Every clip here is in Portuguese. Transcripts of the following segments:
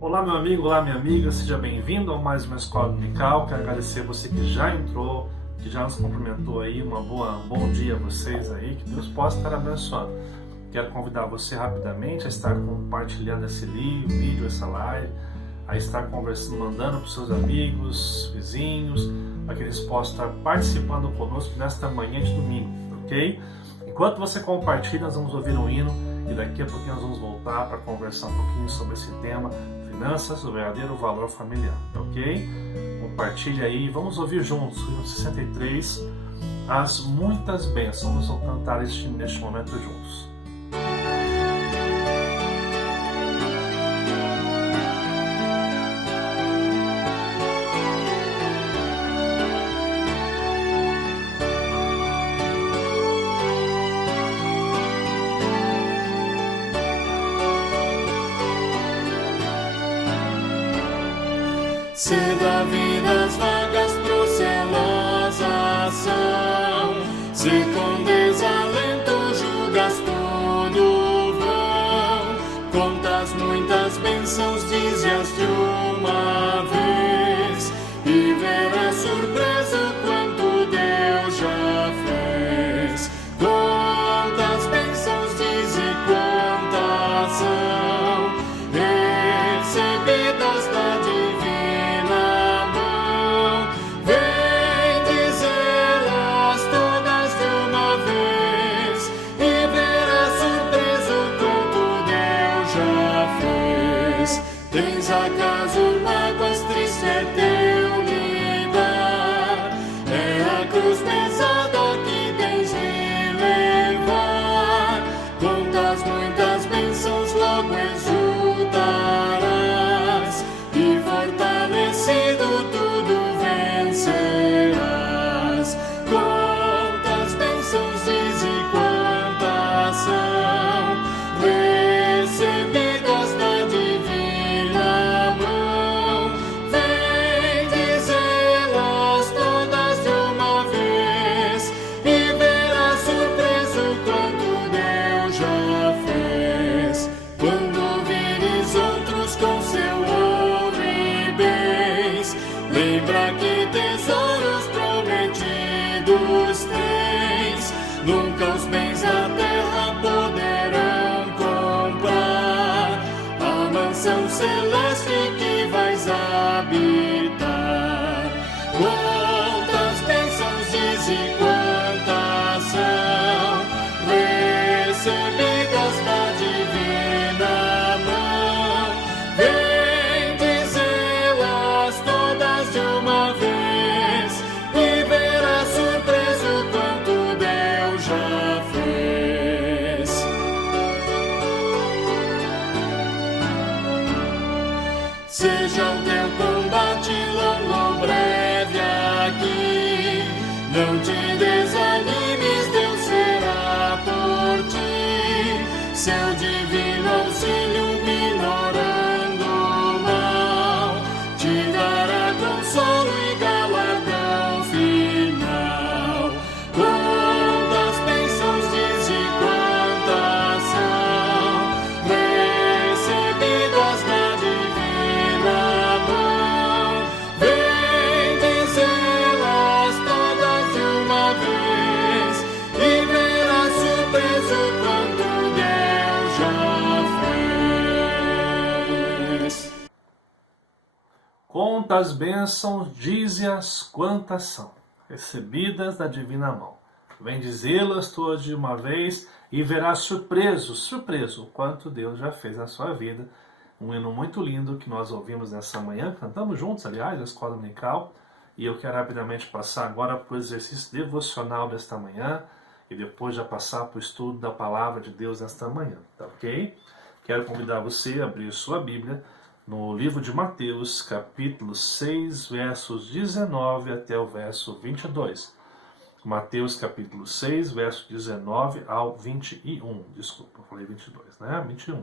Olá meu amigo, olá minha amiga, seja bem-vindo a mais uma Escola Dominical. Quero agradecer você que já entrou, que já nos cumprimentou aí, um bom dia a vocês aí, que Deus possa estar abençoando. Quero convidar você rapidamente a estar compartilhando esse vídeo, essa live, a estar conversando, mandando para os seus amigos, vizinhos, para que eles possam estar participando conosco nesta manhã de domingo, ok? Enquanto você compartilha, nós vamos ouvir um hino e daqui a pouquinho nós vamos voltar para conversar um pouquinho sobre esse tema, finanças, o verdadeiro valor familiar, ok? Compartilhe aí, vamos ouvir juntos o hino 63, as muitas bênçãos. Vamos cantar neste momento juntos. Se da vida as vagas procelosas são, se com desalento julgas tudo vão, contas muitas bênçãos, dize-as de uma vez, e verás surpreso quanto Deus já fez. Quantas bênçãos diz e quantas são, recebidas da Tens acaso mágoas, triste é teu lidar, é a cruz pesada que tens de levar. Contas muitas bênçãos, logo exultarás, e fortalecido tudo vencerás. Quantas bênçãos diz e quantas são, recebidas da divina mão, vem dizê-las todas de uma vez, e verás surpreso quanto Deus já fez. Quando vires outros com seu ouro e bens, lembra que tesouros prometidos tens. Nunca os bens da terra poderão comprar a mansão celeste que vais habitar. Quantas bênçãos diz e quantas são, recebidas da divina mão, vem dizê-las todas de uma vez, e verás surpreso quanto Deus já fez. Seja o teu combate longo ou breve aqui, não te desanimes, Deus será por ti. Seu divino auxílio minorando o mal, te dará consolo e galardão final. Quantas bênçãos diz e quantas são, recebidas da divina mão, vem dizê-las todas de uma vez, e verás surpreso quanto Deus já fez. Quantas bênçãos, dize-as quantas são, recebidas da divina mão. Vem dizê-las todas de uma vez e verás surpreso o quanto Deus já fez na sua vida. Um hino muito lindo que nós ouvimos nessa manhã, cantamos juntos, aliás, na Escola Dominical. E eu quero rapidamente passar agora para o exercício devocional desta manhã e depois já passar para o estudo da Palavra de Deus nesta manhã, tá ok? Quero convidar você a abrir sua Bíblia no livro de Mateus, capítulo 6, versos 19 até o verso 22. Mateus, capítulo 6, verso 19 ao 21. Desculpa, eu falei 22, né? 21.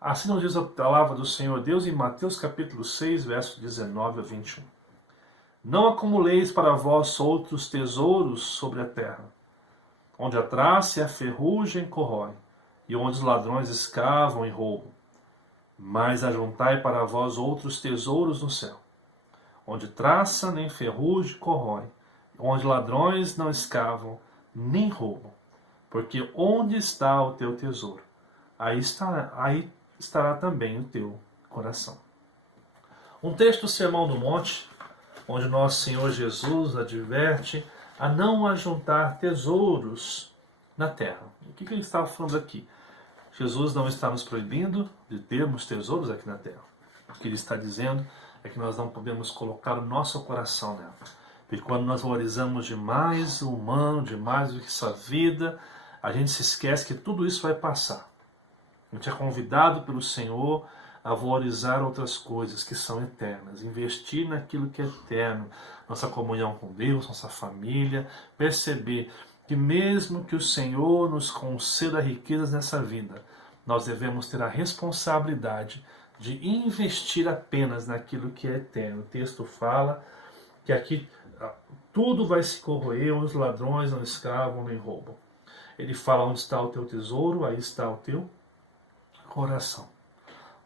Assim nos diz a palavra do Senhor Deus em Mateus, capítulo 6, verso 19 ao 21. Não acumuleis para vós outros tesouros sobre a terra, onde a traça e a ferrugem corroem, e onde os ladrões escavam e roubam. Mas ajuntai para vós outros tesouros no céu, onde traça nem ferrugem corrói, onde ladrões não escavam, nem roubam. Porque onde está o teu tesouro, aí estará também o teu coração. Um texto do Sermão do Monte, onde nosso Senhor Jesus adverte a não ajuntar tesouros na terra. O que ele estava falando aqui? Jesus não está nos proibindo de termos tesouros aqui na terra. O que ele está dizendo é que nós não podemos colocar o nosso coração nela. Porque quando nós valorizamos demais o humano, demais do que essa vida, a gente se esquece que tudo isso vai passar. A gente é convidado pelo Senhor a valorizar outras coisas que são eternas, investir naquilo que é eterno, nossa comunhão com Deus, nossa família, perceber que mesmo que o Senhor nos conceda riquezas nessa vida, nós devemos ter a responsabilidade de investir apenas naquilo que é eterno. O texto fala que aqui tudo vai se corroer, os ladrões não escavam nem roubam. Ele fala: onde está o teu tesouro, aí está o teu coração.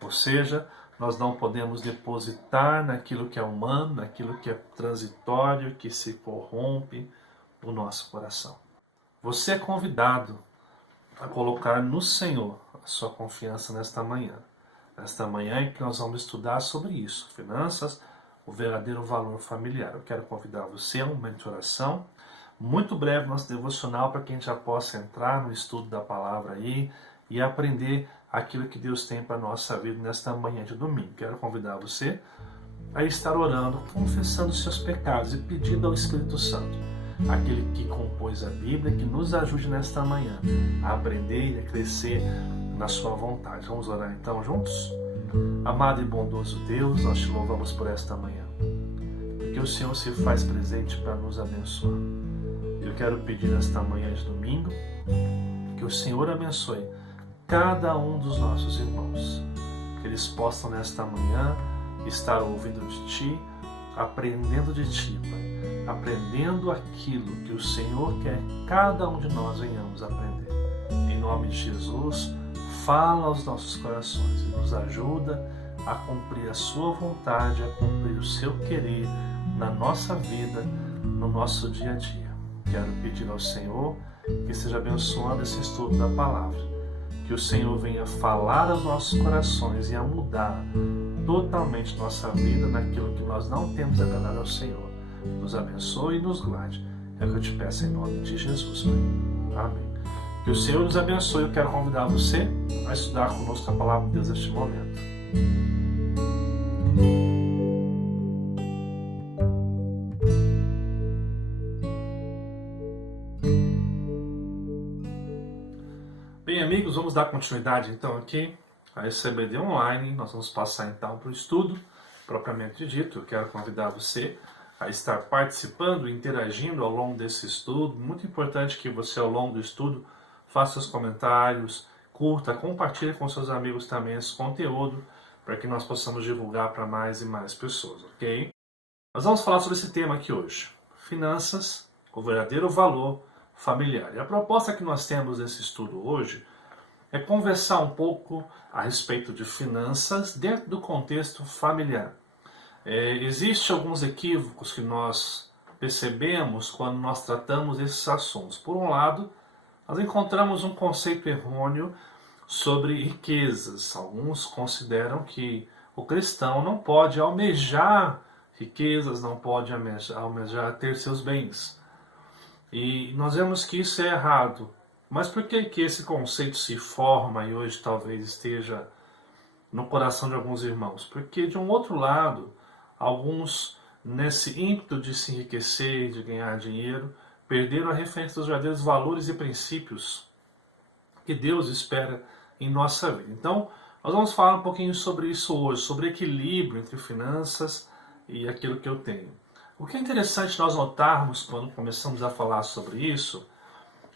Ou seja, nós não podemos depositar naquilo que é humano, naquilo que é transitório, que se corrompe, o nosso coração. Você é convidado a colocar no Senhor a sua confiança nesta manhã. Nesta manhã em que nós vamos estudar sobre isso, finanças, o verdadeiro valor familiar. Eu quero convidar você a um momento de oração, muito breve nosso devocional, para que a gente já possa entrar no estudo da palavra aí e aprender aquilo que Deus tem para a nossa vida nesta manhã de domingo. Quero convidar você a estar orando, confessando os seus pecados e pedindo ao Espírito Santo, aquele que compôs a Bíblia, que nos ajude nesta manhã a aprender e a crescer na sua vontade. Vamos orar então juntos? Amado e bondoso Deus, nós te louvamos por esta manhã, porque o Senhor se faz presente para nos abençoar. Eu quero pedir nesta manhã de domingo que o Senhor abençoe cada um dos nossos irmãos, que eles possam nesta manhã estar ouvindo de Ti, aprendendo de Ti, Pai, aprendendo aquilo que o Senhor quer que cada um de nós venhamos aprender. Em nome de Jesus, fala aos nossos corações e nos ajuda a cumprir a Sua vontade, a cumprir o Seu querer na nossa vida, no nosso dia a dia. Quero pedir ao Senhor que esteja abençoando esse estudo da palavra, que o Senhor venha falar aos nossos corações e a mudar totalmente nossa vida naquilo que nós não temos agradado ao Senhor. Nos abençoe e nos guarde. É o que eu te peço em nome de Jesus, Pai. Amém. Que o Senhor nos abençoe. Eu quero convidar você a estudar conosco a palavra de Deus neste momento. Bem, amigos, vamos dar continuidade então aqui a SCBD Online. Nós vamos passar então para o estudo propriamente dito. Eu quero convidar você a estar participando, interagindo ao longo desse estudo. Muito importante que você, ao longo do estudo, faça os comentários, curta, compartilhe com seus amigos também esse conteúdo, para que nós possamos divulgar para mais e mais pessoas, ok? Nós vamos falar sobre esse tema aqui hoje: finanças, o verdadeiro valor familiar. E a proposta que nós temos nesse estudo hoje é conversar um pouco a respeito de finanças dentro do contexto familiar. Existem alguns equívocos que nós percebemos quando nós tratamos esses assuntos. Por um lado, nós encontramos um conceito errôneo sobre riquezas. Alguns consideram que o cristão não pode almejar riquezas, não pode almejar ter seus bens. E nós vemos que isso é errado. Mas por que esse conceito se forma e hoje talvez esteja no coração de alguns irmãos? Porque, de um outro lado, alguns, nesse ímpeto de se enriquecer, de ganhar dinheiro, perderam a referência dos verdadeiros valores e princípios que Deus espera em nossa vida. Então, nós vamos falar um pouquinho sobre isso hoje, sobre equilíbrio entre finanças e aquilo que eu tenho. O que é interessante nós notarmos quando começamos a falar sobre isso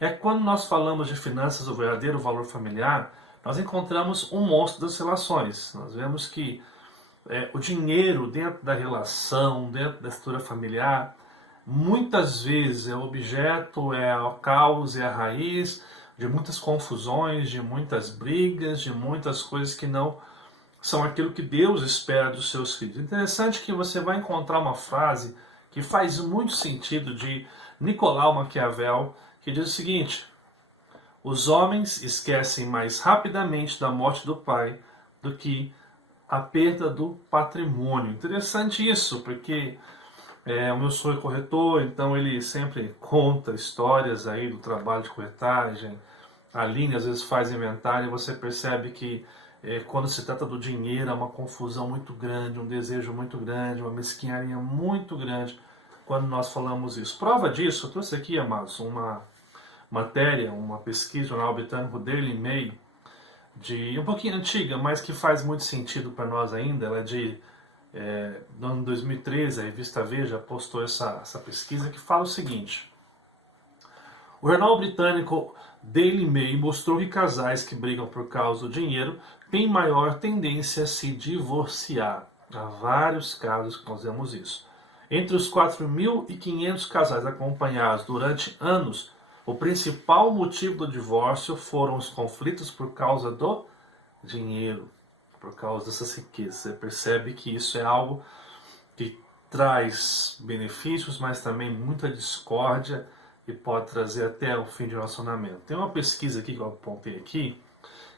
é que quando nós falamos de finanças, o verdadeiro valor familiar, nós encontramos um monstro das relações. Nós vemos que o dinheiro dentro da relação, dentro da estrutura familiar, muitas vezes é o objeto, é a causa, é a raiz de muitas confusões, de muitas brigas, de muitas coisas que não são aquilo que Deus espera dos seus filhos. Interessante que você vai encontrar uma frase que faz muito sentido de Nicolau Maquiavel, que diz o seguinte: os homens esquecem mais rapidamente da morte do pai do que a perda do patrimônio. Interessante isso, porque o meu sogro é corretor, então ele sempre conta histórias aí do trabalho de corretagem. A Aline às vezes faz inventário e você percebe que quando se trata do dinheiro é uma confusão muito grande, um desejo muito grande, uma mesquinharia muito grande quando nós falamos isso. Prova disso, eu trouxe aqui, amados, uma matéria, uma pesquisa, jornal britânico Daily Mail, de um pouquinho antiga, mas que faz muito sentido para nós ainda. Ela é do ano 2013, a revista Veja postou essa pesquisa que fala o seguinte: o jornal britânico Daily Mail mostrou que casais que brigam por causa do dinheiro têm maior tendência a se divorciar. Há vários casos que nós vemos isso. Entre os 4.500 casais acompanhados durante anos, o principal motivo do divórcio foram os conflitos por causa do dinheiro, por causa dessas riquezas. Você percebe que isso é algo que traz benefícios, mas também muita discórdia e pode trazer até o fim de relacionamento. Tem uma pesquisa aqui que eu apontei aqui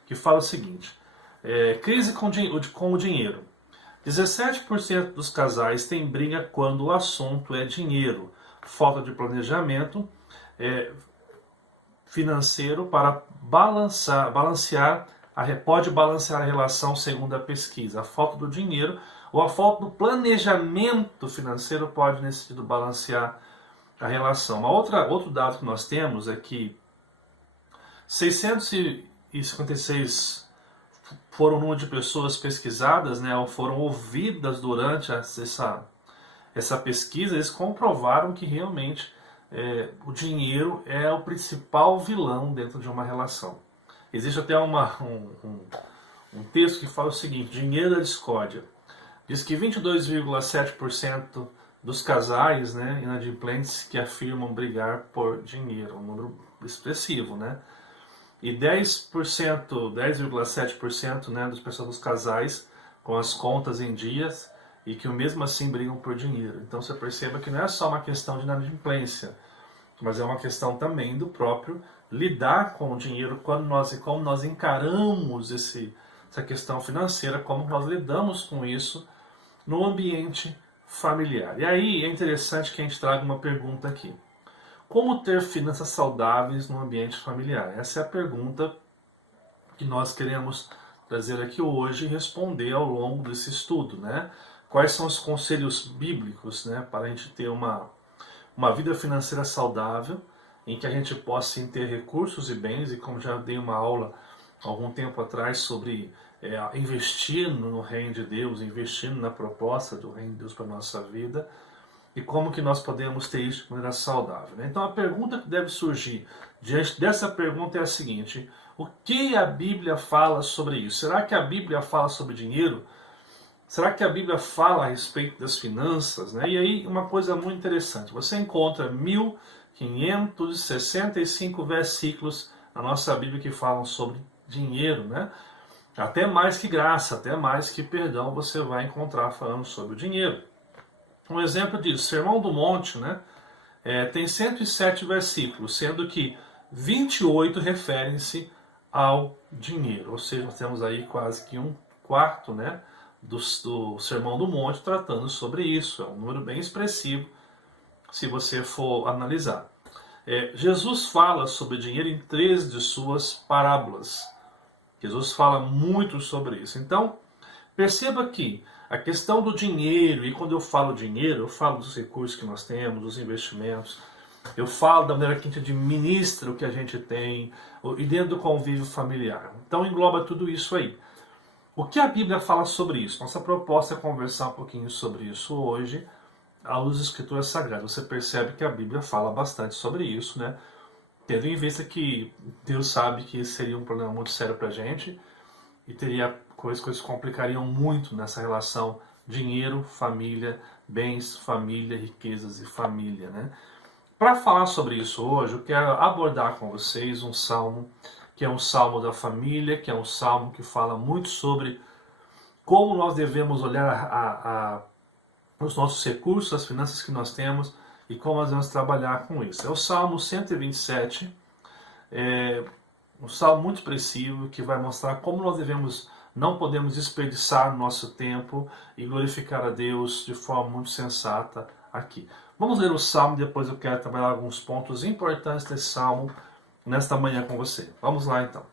que fala o seguinte: crise com o dinheiro. 17% dos casais têm briga quando o assunto é dinheiro. Falta de planejamento financeiro para pode balancear a relação, segundo a pesquisa. A falta do dinheiro ou a falta do planejamento financeiro pode, nesse sentido, balancear a relação. Outro dado que nós temos é que 656 foram o número de pessoas pesquisadas, né, ou foram ouvidas durante essa pesquisa. Eles comprovaram que realmente o dinheiro é o principal vilão dentro de uma relação. Existe até um texto que fala o seguinte: dinheiro da discórdia. Diz que 22,7% dos casais, né, inadimplentes que afirmam brigar por dinheiro, um número expressivo, né? E 10,7%, né, das pessoas dos casais com as contas em dias e que mesmo assim brigam por dinheiro. Então você perceba que não é só uma questão de inadimplência, mas é uma questão também do próprio lidar com o dinheiro, como nós encaramos essa questão financeira, como nós lidamos com isso no ambiente familiar. E aí é interessante que a gente traga uma pergunta aqui: como ter finanças saudáveis no ambiente familiar? Essa é a pergunta que nós queremos trazer aqui hoje e responder ao longo desse estudo, né? Quais são os conselhos bíblicos, né, para a gente ter uma vida financeira saudável, em que a gente possa sim ter recursos e bens, e como já dei uma aula algum tempo atrás sobre investir no reino de Deus, investindo na proposta do reino de Deus para a nossa vida, e como que nós podemos ter isso de maneira saudável, né? Então a pergunta que deve surgir diante dessa pergunta é a seguinte: o que a Bíblia fala sobre isso? Será que a Bíblia fala sobre dinheiro? Será que a Bíblia fala a respeito das finanças, né? E aí uma coisa muito interessante: você encontra 1.565 versículos na nossa Bíblia que falam sobre dinheiro, né? Até mais que graça, até mais que perdão você vai encontrar falando sobre o dinheiro. Um exemplo disso, Sermão do Monte, né? Tem 107 versículos, sendo que 28 referem-se ao dinheiro. Ou seja, nós temos aí quase que um quarto, né, do Sermão do Monte tratando sobre isso. É um número bem expressivo se você for analisar. Jesus fala sobre dinheiro em 3 de suas parábolas. Jesus fala muito sobre isso. Então, perceba que a questão do dinheiro, e quando eu falo dinheiro, eu falo dos recursos que nós temos, dos investimentos, eu falo da maneira que a gente administra o que a gente tem, e dentro do convívio familiar. Então engloba tudo isso aí. O que a Bíblia fala sobre isso? Nossa proposta é conversar um pouquinho sobre isso hoje, à luz das Escrituras Sagradas. Você percebe que a Bíblia fala bastante sobre isso, né? Tendo em vista que Deus sabe que isso seria um problema muito sério para a gente, e teria coisas que complicariam muito nessa relação dinheiro, família, bens, família, riquezas e família, né? Para falar sobre isso hoje, eu quero abordar com vocês um salmo, que é um salmo da família, que é um salmo que fala muito sobre como nós devemos olhar os nossos recursos, as finanças que nós temos e como nós vamos trabalhar com isso. É o Salmo 127, um salmo muito expressivo que vai mostrar como nós não podemos desperdiçar nosso tempo e glorificar a Deus de forma muito sensata aqui. Vamos ler o salmo, depois eu quero trabalhar alguns pontos importantes desse salmo nesta manhã com você. Vamos lá então.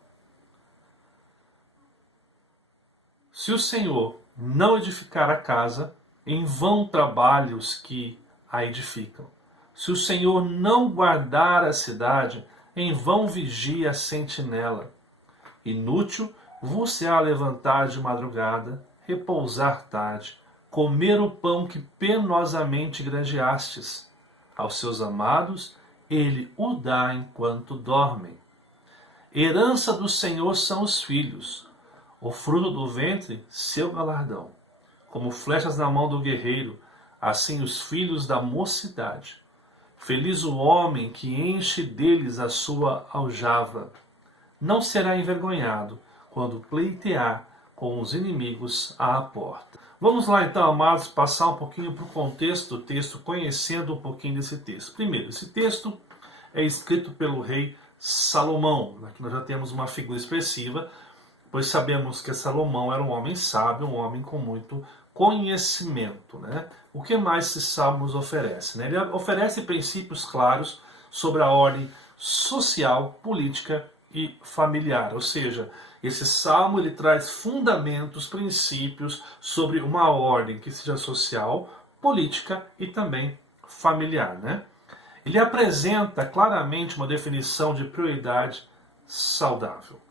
Se o Senhor não edificar a casa, em vão trabalham os que a edificam. Se o Senhor não guardar a cidade, em vão vigia a sentinela. Inútil vos-se-á levantar de madrugada, repousar tarde, comer o pão que penosamente granjeastes. Aos seus amados ele o dá enquanto dormem. Herança do Senhor são os filhos, o fruto do ventre, seu galardão. Como flechas na mão do guerreiro, assim os filhos da mocidade. Feliz o homem que enche deles a sua aljava. Não será envergonhado quando pleitear com os inimigos à porta. Vamos lá então, amados, passar um pouquinho para o contexto do texto, conhecendo um pouquinho desse texto. Primeiro, esse texto é escrito pelo rei Salomão. Aqui nós já temos uma figura expressiva, pois sabemos que Salomão era um homem sábio, um homem com muito conhecimento, né? O que mais esse salmo nos oferece? Né? Ele oferece princípios claros sobre a ordem social, política e familiar. Ou seja, esse salmo ele traz fundamentos, princípios sobre uma ordem que seja social, política e também familiar, né? Ele apresenta claramente uma definição de prioridade saudável.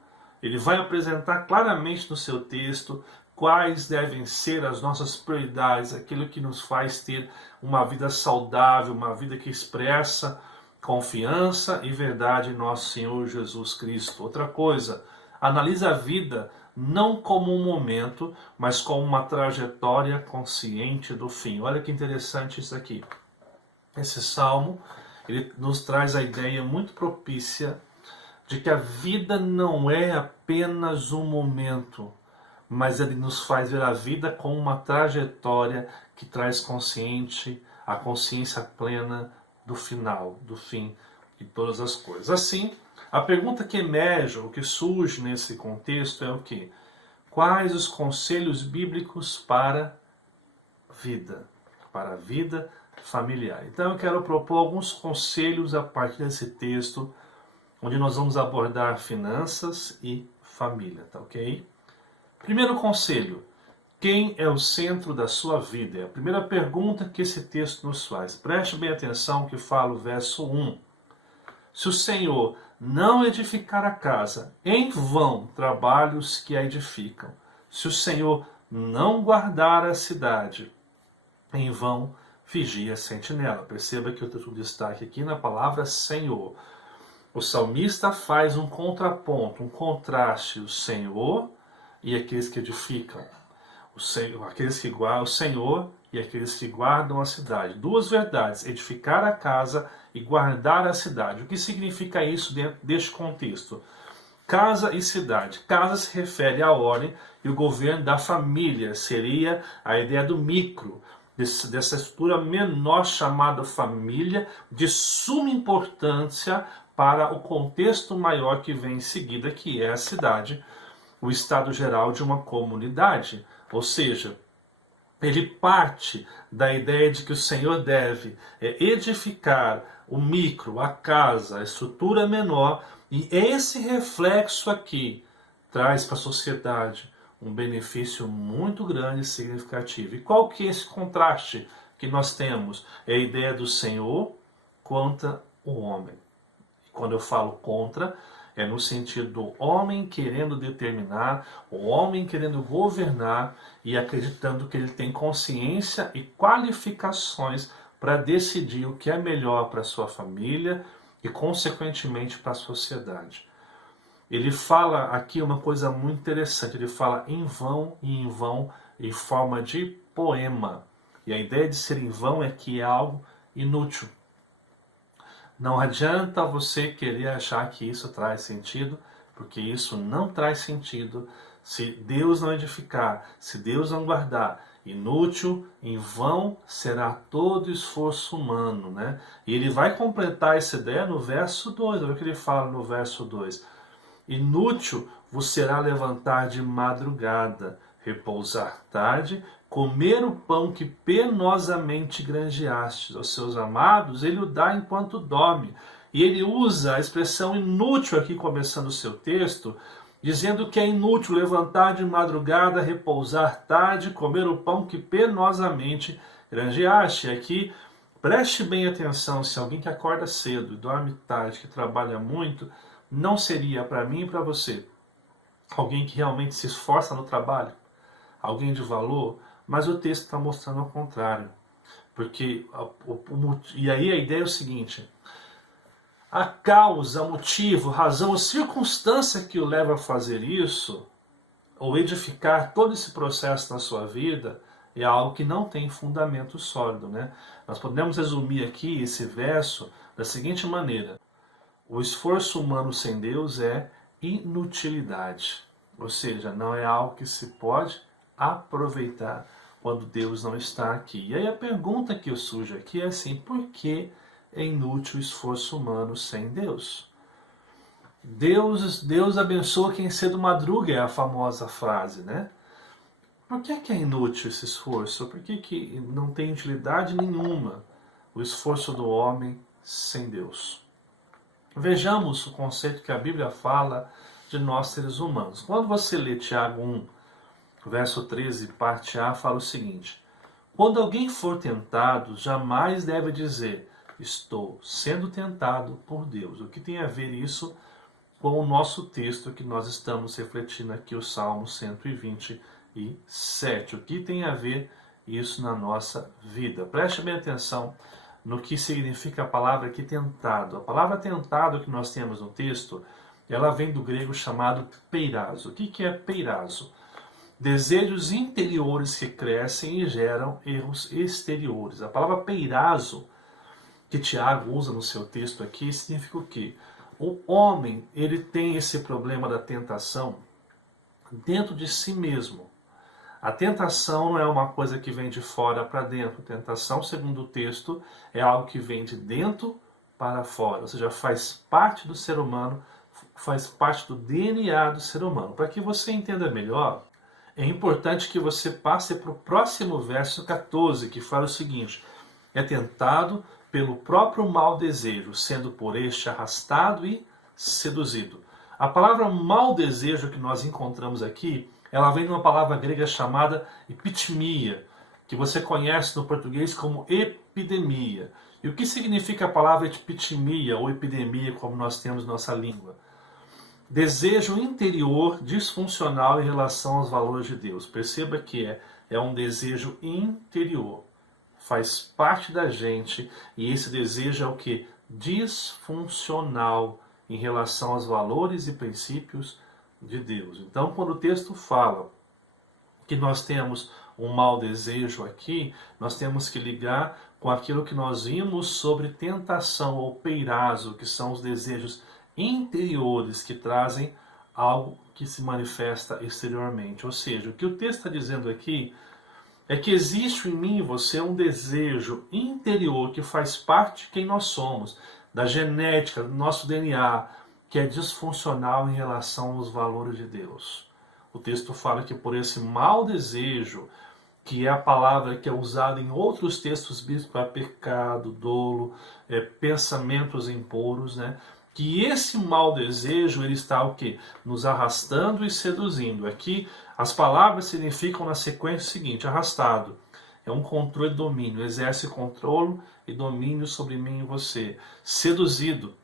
Ele vai apresentar claramente no seu texto quais devem ser as nossas prioridades, aquilo que nos faz ter uma vida saudável, uma vida que expressa confiança e verdade em nosso Senhor Jesus Cristo. Outra coisa, analisa a vida não como um momento, mas como uma trajetória consciente do fim. Olha que interessante isso aqui. Esse salmo, ele nos traz a ideia muito propícia de que a vida não é apenas um momento, mas ele nos faz ver a vida como uma trajetória que traz a consciência plena do final, do fim de todas as coisas. Assim, a pergunta que emerge, ou que surge nesse contexto é o quê? Quais os conselhos bíblicos para a vida familiar? Então eu quero propor alguns conselhos a partir desse texto, onde nós vamos abordar finanças e família, tá ok? Primeiro conselho, quem é o centro da sua vida? É a primeira pergunta que esse texto nos faz. Preste bem atenção que fala o verso 1. Se o Senhor não edificar a casa, em vão trabalham os que a edificam. Se o Senhor não guardar a cidade, em vão vigia a sentinela. Perceba que eu tenho destaque aqui na palavra Senhor. O salmista faz um contraponto, um contraste, o Senhor e aqueles que edificam. O Senhor e aqueles que guardam a cidade. Duas verdades, edificar a casa e guardar a cidade. O que significa isso dentro deste contexto? Casa e cidade. Casa se refere à ordem e o governo da família. Seria a ideia do micro, dessa estrutura menor chamada família, de suma importância para o contexto maior que vem em seguida, que é a cidade, o estado geral de uma comunidade. Ou seja, ele parte da ideia de que o Senhor deve edificar o micro, a casa, a estrutura menor, e esse reflexo aqui traz para a sociedade um benefício muito grande e significativo. E qual que é esse contraste que nós temos? É a ideia do Senhor contra o homem. Quando eu falo contra, é no sentido do homem querendo determinar, o homem querendo governar e acreditando que ele tem consciência e qualificações para decidir o que é melhor para a sua família e, consequentemente, para a sociedade. Ele fala aqui uma coisa muito interessante, ele fala em vão e em vão em forma de poema. E a ideia de ser em vão é que é algo inútil. Não adianta você querer achar que isso traz sentido, porque isso não traz sentido Se Deus não edificar, se Deus não guardar, inútil, em vão será todo esforço humano, né? E ele vai completar essa ideia no verso 2, olha o que ele fala no verso 2. Inútil vos será levantar de madrugada, repousar tarde, comer o pão que penosamente granjeastes aos seus amados, ele o dá enquanto dorme. E ele usa a expressão inútil aqui, começando o seu texto, dizendo que é inútil levantar de madrugada, repousar tarde, comer o pão que penosamente granjeaste. Aqui, preste bem atenção, se alguém que acorda cedo e dorme tarde, que trabalha muito, não seria para mim e para você alguém que realmente se esforça no trabalho, alguém de valor, mas o texto está mostrando ao contrário. Porque, e aí a ideia é o seguinte: a causa, motivo, razão, a circunstância que o leva a fazer isso, ou edificar todo esse processo na sua vida, é algo que não tem fundamento sólido, né? Nós podemos resumir aqui esse verso da seguinte maneira: o esforço humano sem Deus é inutilidade, ou seja, não é algo que se pode aproveitar quando Deus não está aqui. E aí a pergunta que surge aqui é assim: por que é inútil o esforço humano sem Deus? Deus abençoa quem cedo madruga, é a famosa frase, né? Por que é inútil esse esforço? Por que não tem utilidade nenhuma o esforço do homem sem Deus? Vejamos o conceito que a Bíblia fala de nós seres humanos. Quando você lê Tiago 1, verso 13, parte A, fala o seguinte: quando alguém for tentado, jamais deve dizer, estou sendo tentado por Deus. O que tem a ver isso com o nosso texto que nós estamos refletindo aqui, o Salmo 127. O que tem a ver isso na nossa vida? Preste bem atenção no que significa a palavra aqui tentado. A palavra tentado que nós temos no texto, ela vem do grego chamado peirazo. O que é peirazo? Desejos interiores que crescem e geram erros exteriores. A palavra peirazo que Tiago usa no seu texto aqui significa o quê? O homem, ele tem esse problema da tentação dentro de si mesmo. A tentação não é uma coisa que vem de fora para dentro. A tentação, segundo o texto, é algo que vem de dentro para fora. Ou seja, faz parte do ser humano, faz parte do DNA do ser humano. Para que você entenda melhor, é importante que você passe para o próximo verso 14, que fala o seguinte: é tentado pelo próprio mau desejo, sendo por este arrastado e seduzido. A palavra mau desejo que nós encontramos aqui, ela vem de uma palavra grega chamada epitimia, que você conhece no português como epidemia. E o que significa a palavra epitimia ou epidemia, como nós temos na nossa língua? Desejo interior disfuncional em relação aos valores de Deus. Perceba que é um desejo interior. Faz parte da gente, e esse desejo é o que? Disfuncional em relação aos valores e princípios de Deus. Então, quando o texto fala que nós temos um mau desejo aqui, nós temos que ligar com aquilo que nós vimos sobre tentação ou peirazo, que são os desejos interiores que trazem algo que se manifesta exteriormente. Ou seja, o que o texto está dizendo aqui é que existe em mim e você um desejo interior que faz parte de quem nós somos, da genética, do nosso DNA, que é disfuncional em relação aos valores de Deus. O texto fala que por esse mau desejo, que é a palavra que é usada em outros textos bíblicos para pecado, dolo, pensamentos impuros, né? Que esse mau desejo, ele está o quê? Nos arrastando e seduzindo. Aqui as palavras significam na sequência seguinte: arrastado é um controle e domínio, exerce controle e domínio sobre mim e você. Seduzido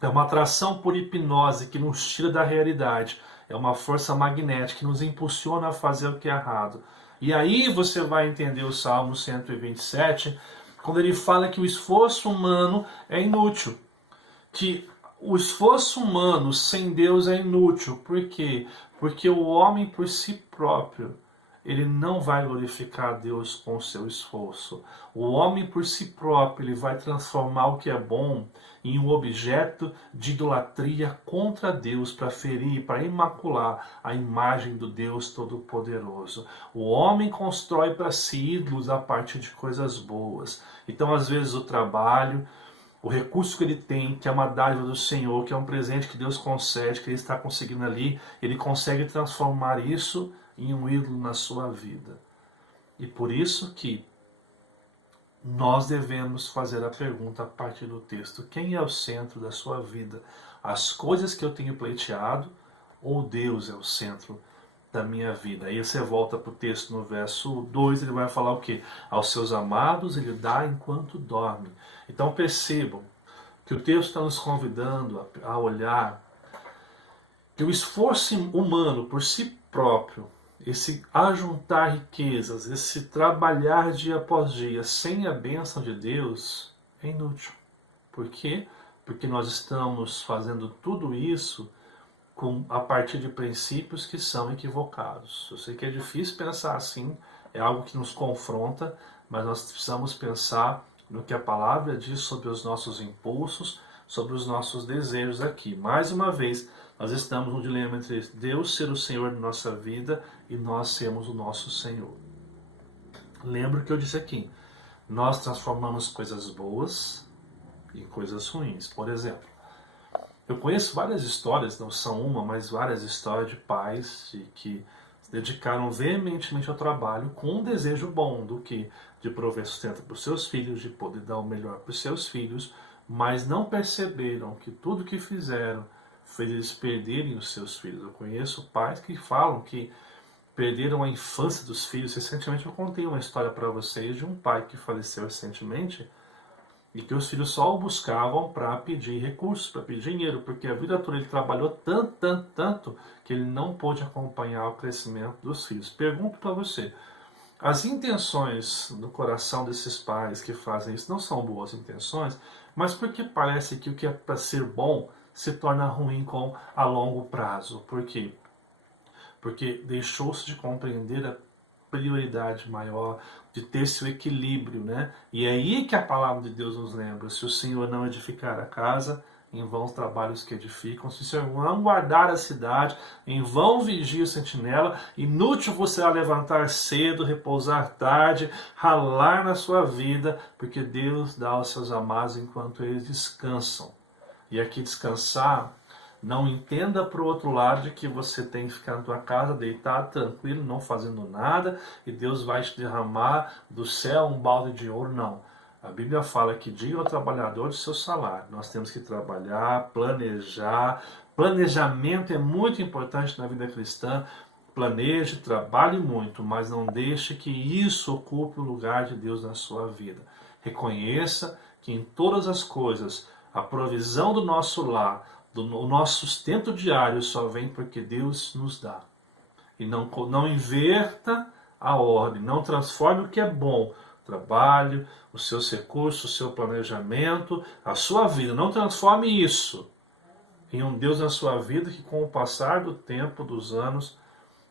é uma atração por hipnose que nos tira da realidade, é uma força magnética que nos impulsiona a fazer o que é errado. E aí você vai entender o Salmo 127, quando ele fala que o esforço humano é inútil. Que o esforço humano sem Deus é inútil. Por quê? Porque o homem por si próprio, ele não vai glorificar Deus com o seu esforço. O homem por si próprio, ele vai transformar o que é bom em um objeto de idolatria contra Deus, para ferir, para imacular a imagem do Deus Todo-Poderoso. O homem constrói para si ídolos a partir de coisas boas. Então, às vezes, o trabalho, o recurso que ele tem, que é uma dádiva do Senhor, que é um presente que Deus concede, que ele está conseguindo ali, ele consegue transformar isso em um ídolo na sua vida. E por isso que nós devemos fazer a pergunta a partir do texto: quem é o centro da sua vida? As coisas que eu tenho pleiteado ou Deus é o centro da minha vida? Aí você volta para o texto no verso 2, ele vai falar o quê? Aos seus amados ele dá enquanto dorme. Então percebam que o texto está nos convidando a olhar que o esforço humano por si próprio, esse ajuntar riquezas, esse trabalhar dia após dia sem a bênção de Deus é inútil. Por quê? Porque nós estamos fazendo tudo isso a partir de princípios que são equivocados. Eu sei que é difícil pensar assim, é algo que nos confronta, mas nós precisamos pensar no que a palavra diz sobre os nossos impulsos, sobre os nossos desejos aqui. Mais uma vez, nós estamos no dilema entre Deus ser o Senhor da nossa vida e nós sermos o nosso Senhor. Lembra que eu disse aqui, nós transformamos coisas boas em coisas ruins. Por exemplo, eu conheço várias histórias, não são uma, mas várias histórias de pais que se dedicaram veementemente ao trabalho com um desejo bom do que de prover sustento para os seus filhos, de poder dar o melhor para os seus filhos, mas não perceberam que tudo que fizeram fez eles perderem os seus filhos. Eu conheço pais que falam que perderam a infância dos filhos. Recentemente eu contei uma história para vocês de um pai que faleceu recentemente e que os filhos só o buscavam para pedir recursos, para pedir dinheiro, porque a vida toda ele trabalhou tanto que ele não pôde acompanhar o crescimento dos filhos. Pergunto para você, as intenções no coração desses pais que fazem isso não são boas intenções, mas porque parece que o que é para ser bom se torna ruim a longo prazo. Por quê? Porque deixou-se de compreender a prioridade maior, de ter seu equilíbrio, né? E é aí que a palavra de Deus nos lembra: se o Senhor não edificar a casa, em vão os trabalhos que edificam. Se o Senhor não guardar a cidade, em vão vigia o sentinela. Inútil você levantar cedo, repousar tarde, ralar na sua vida, porque Deus dá aos seus amados enquanto eles descansam. E aqui descansar, não entenda para o outro lado de que você tem que ficar na tua casa, deitado, tranquilo, não fazendo nada, e Deus vai te derramar do céu um balde de ouro. Não. A Bíblia fala que diga ao trabalhador de seu salário. Nós temos que trabalhar, planejar. Planejamento é muito importante na vida cristã. Planeje, trabalhe muito, mas não deixe que isso ocupe o lugar de Deus na sua vida. Reconheça que em todas as coisas, a provisão do nosso lar, o nosso sustento diário só vem porque Deus nos dá. E não inverta a ordem, não transforme o que é bom, o trabalho, os seus recursos, o seu planejamento, a sua vida. Não transforme isso em um Deus na sua vida que com o passar do tempo, dos anos,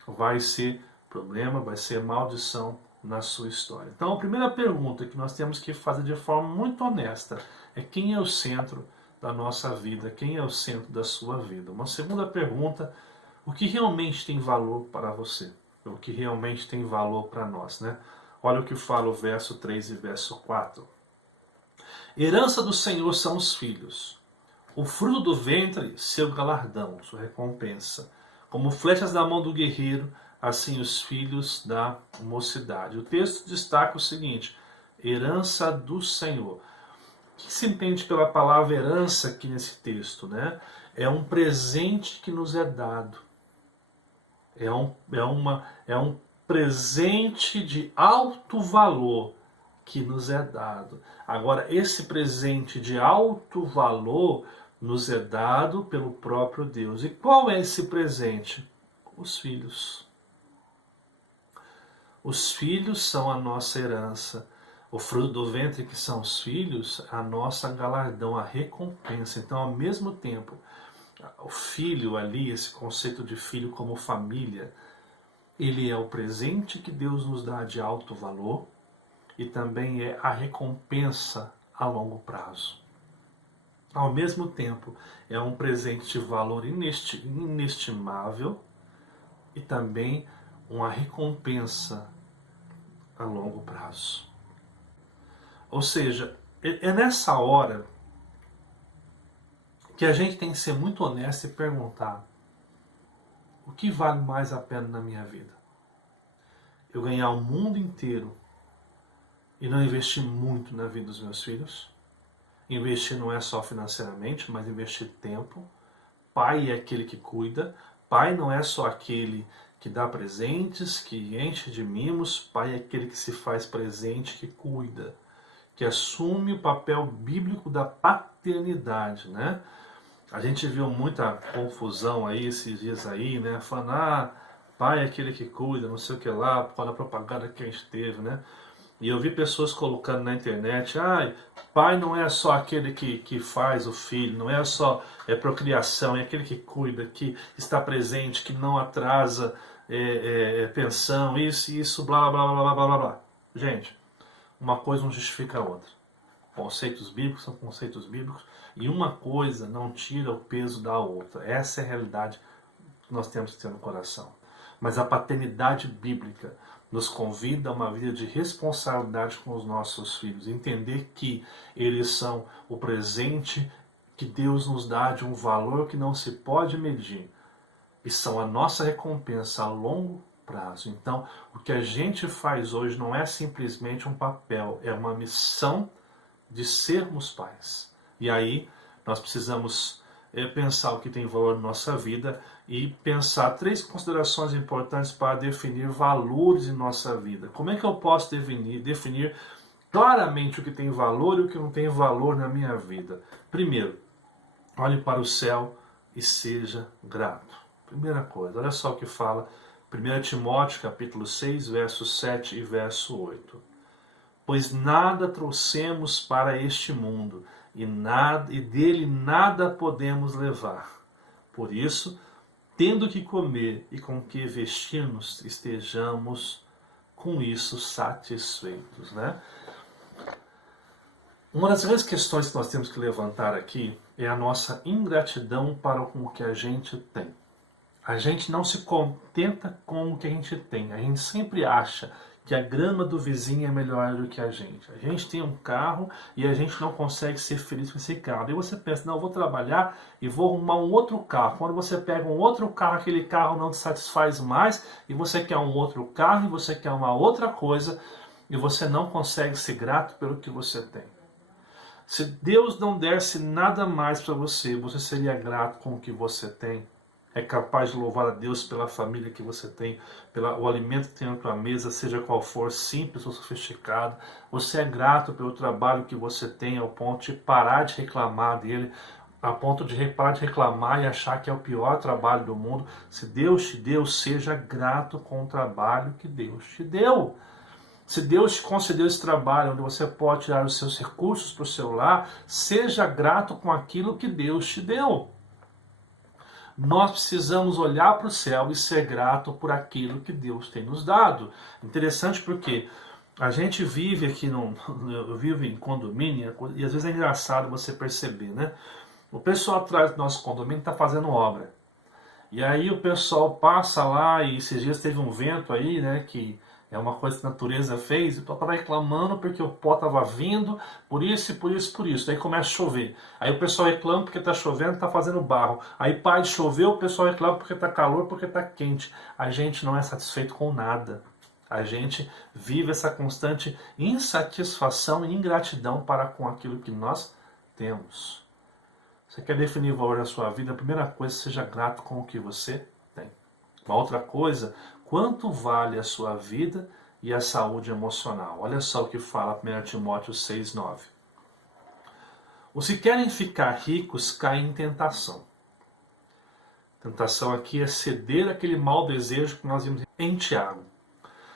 vai ser problema, vai ser maldição na sua história. Então a primeira pergunta que nós temos que fazer de forma muito honesta é: quem é o centro da nossa vida? Quem é o centro da sua vida? Uma segunda pergunta: o que realmente tem valor para você? O que realmente tem valor para nós, né? Olha o que fala o verso 3 e verso 4. Herança do Senhor são os filhos. O fruto do ventre, seu galardão, sua recompensa. Como flechas na mão do guerreiro, assim os filhos da mocidade. O texto destaca o seguinte: herança do Senhor. O que se entende pela palavra herança aqui nesse texto, né? É um presente que nos é dado. É um presente de alto valor que nos é dado. Agora, esse presente de alto valor nos é dado pelo próprio Deus. E qual é esse presente? Os filhos. Os filhos são a nossa herança. O fruto do ventre, que são os filhos, a nossa galardão, a recompensa. Então, ao mesmo tempo, o filho ali, esse conceito de filho como família, ele é o presente que Deus nos dá de alto valor e também é a recompensa a longo prazo. Ao mesmo tempo, é um presente de valor inestimável e também uma recompensa a longo prazo. Ou seja, é nessa hora que a gente tem que ser muito honesto e perguntar: o que vale mais a pena na minha vida? Eu ganhar o mundo inteiro e não investir muito na vida dos meus filhos? Investir não é só financeiramente, mas investir tempo. Pai é aquele que cuida. Pai não é só aquele que dá presentes, que enche de mimos. Pai é aquele que se faz presente, que cuida, que assume o papel bíblico da paternidade, né? A gente viu muita confusão aí esses dias aí, né? Falando, pai é aquele que cuida, não sei o que lá, por causa da propaganda que a gente teve, né? E eu vi pessoas colocando na internet, pai não é só aquele que faz o filho, não é só procriação, é aquele que cuida, que está presente, que não atrasa pensão, isso, blá, blá, blá, blá, blá, blá, blá. Gente, uma coisa não justifica a outra. Conceitos bíblicos são conceitos bíblicos e uma coisa não tira o peso da outra. Essa é a realidade que nós temos que ter no coração. Mas a paternidade bíblica nos convida a uma vida de responsabilidade com os nossos filhos. Entender que eles são o presente que Deus nos dá de um valor que não se pode medir. E são a nossa recompensa a longo prazo. Então, o que a gente faz hoje não é simplesmente um papel, é uma missão de sermos pais. E aí, nós precisamos pensar o que tem valor na nossa vida e pensar 3 considerações importantes para definir valores em nossa vida. Como é que eu posso definir claramente o que tem valor e o que não tem valor na minha vida? Primeiro, olhe para o céu e seja grato. Primeira coisa, olha só o que fala 1 Timóteo capítulo 6, verso 7 e verso 8. Pois nada trouxemos para este mundo, e dele nada podemos levar. Por isso, tendo que comer e com que vestir-nos, estejamos com isso satisfeitos, né? Uma das grandes questões que nós temos que levantar aqui é a nossa ingratidão para com o que a gente tem. A gente não se contenta com o que a gente tem. A gente sempre acha que a grama do vizinho é melhor do que a gente. A gente tem um carro e a gente não consegue ser feliz com esse carro. Daí você pensa, não, eu vou trabalhar e vou arrumar um outro carro. Quando você pega um outro carro, aquele carro não te satisfaz mais e você quer um outro carro e você quer uma outra coisa e você não consegue ser grato pelo que você tem. Se Deus não desse nada mais para você, você seria grato com o que você tem? É capaz de louvar a Deus pela família que você tem, pelo alimento que tem na tua mesa, seja qual for, simples ou sofisticado. Você é grato pelo trabalho que você tem ao ponto de parar de reclamar dele, a ponto de parar de reclamar e achar que é o pior trabalho do mundo. Se Deus te deu, seja grato com o trabalho que Deus te deu. Se Deus te concedeu esse trabalho onde você pode tirar os seus recursos para o seu lar, seja grato com aquilo que Deus te deu. Nós precisamos olhar para o céu e ser grato por aquilo que Deus tem nos dado. Interessante porque a gente vive aqui, eu vivo em condomínio, e às vezes é engraçado você perceber, né? O pessoal atrás do nosso condomínio está fazendo obra. E aí o pessoal passa lá, e esses dias teve um vento aí, né, que é uma coisa que a natureza fez, e o papai reclamando porque o pó estava vindo, por isso, por isso, por isso. Aí começa a chover. Aí o pessoal reclama porque está chovendo, está fazendo barro. Aí para de chover, o pessoal reclama porque está calor, porque está quente. A gente não é satisfeito com nada. A gente vive essa constante insatisfação e ingratidão para com aquilo que nós temos. Você quer definir o valor da sua vida? A primeira coisa, seja grato com o que você tem. Uma outra coisa, quanto vale a sua vida e a saúde emocional? Olha só o que fala 1 Timóteo 6,9. Os que querem ficar ricos caem em tentação. Tentação aqui é ceder aquele mau desejo que nós vimos em Tiago.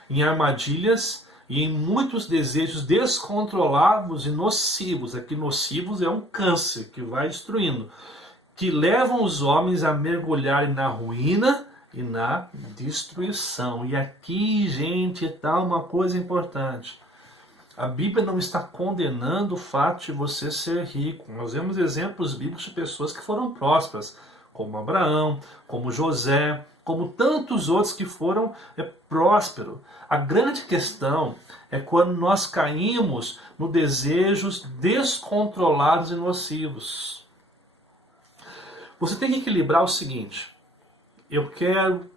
Em armadilhas e em muitos desejos descontrolados e nocivos. Aqui nocivos é um câncer que vai destruindo. Que levam os homens a mergulharem na ruína e na destruição. E aqui, gente, está uma coisa importante. A Bíblia não está condenando o fato de você ser rico. Nós vemos exemplos bíblicos de pessoas que foram prósperas, como Abraão, como José, como tantos outros que foram prósperos. A grande questão é quando nós caímos no desejos descontrolados e nocivos. Você tem que equilibrar o seguinte: eu quero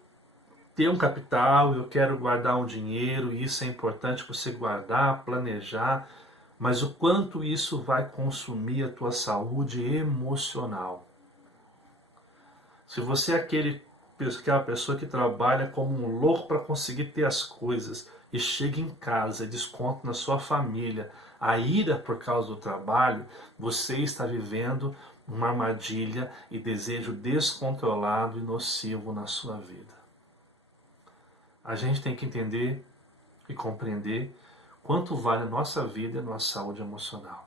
ter um capital, eu quero guardar um dinheiro, e isso é importante você guardar, planejar, mas o quanto isso vai consumir a tua saúde emocional. Se você é aquela pessoa que trabalha como um louco para conseguir ter as coisas e chega em casa e desconta na sua família a ira por causa do trabalho, você está vivendo uma armadilha e desejo descontrolado e nocivo na sua vida. A gente tem que entender e compreender quanto vale a nossa vida e a nossa saúde emocional.